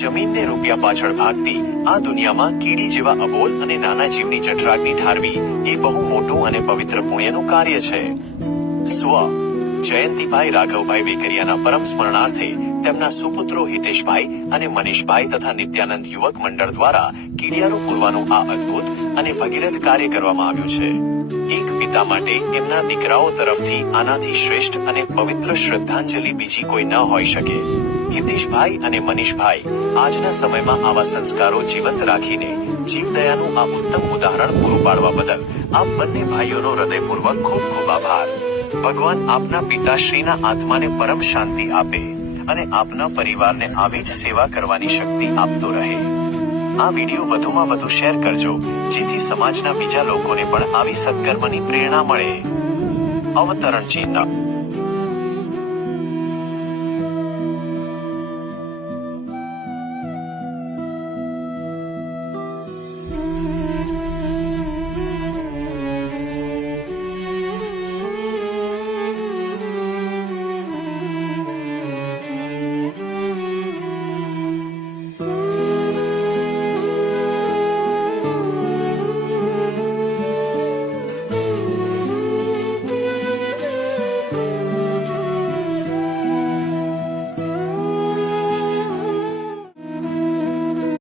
જમીનને રૂપિયા પાછળ ભાગતી આ દુનિયામાં કીડી જેવા અબોલ અને નાના જીવની જઠરાગ્નિ ઠારવી એ બહુ મોટું અને પવિત્ર પુણ્યનું કાર્ય છે. સ્વ જયંતિભાઈ રાઘવભાઈ વેકરિયાના પરમ સ્મરણાર્થે તેમના સુપુત્રો હિતેશભાઈ અને મનીષભાઈ તથા નિત્યાનંદ યુવક મંડળ દ્વારા કીડિયારો પૂરવાનું આ અદ્ભુત અને ભગીરથ કાર્ય કરવામાં આવ્યું છે. એક પિતા માટે એમના દીકરાઓ તરફથી આનાથી શ્રેષ્ઠ અને પવિત્ર શ્રદ્ધાંજલિ બીજી કોઈ ન હોઈ શકે. હિતેશભાઈ અને મનીષભાઈ આજના સમયમાં આવા સંસ્કારો જીવંત રાખીને જીવદયાનું આ ઉત્તમ ઉદાહરણ પૂરું પાડવા બદલ આપ બંને ભાઈઓનો હૃદયપૂર્વક ખૂબ ખૂબ આભાર. ભગવાન આપના પિતાશ્રીના આત્માને પરમ શાંતિ આપે અને આપના પરિવારને આવી જ સેવા કરવાની શક્તિ આપતો રહે. આ વિડીયો વધુમાં વધુ શેર કરજો જેથી સમાજના બીજા લોકોને પણ આવી સત્કર્મની પ્રેરણા મળે. અવતરણ ચિહ્ન.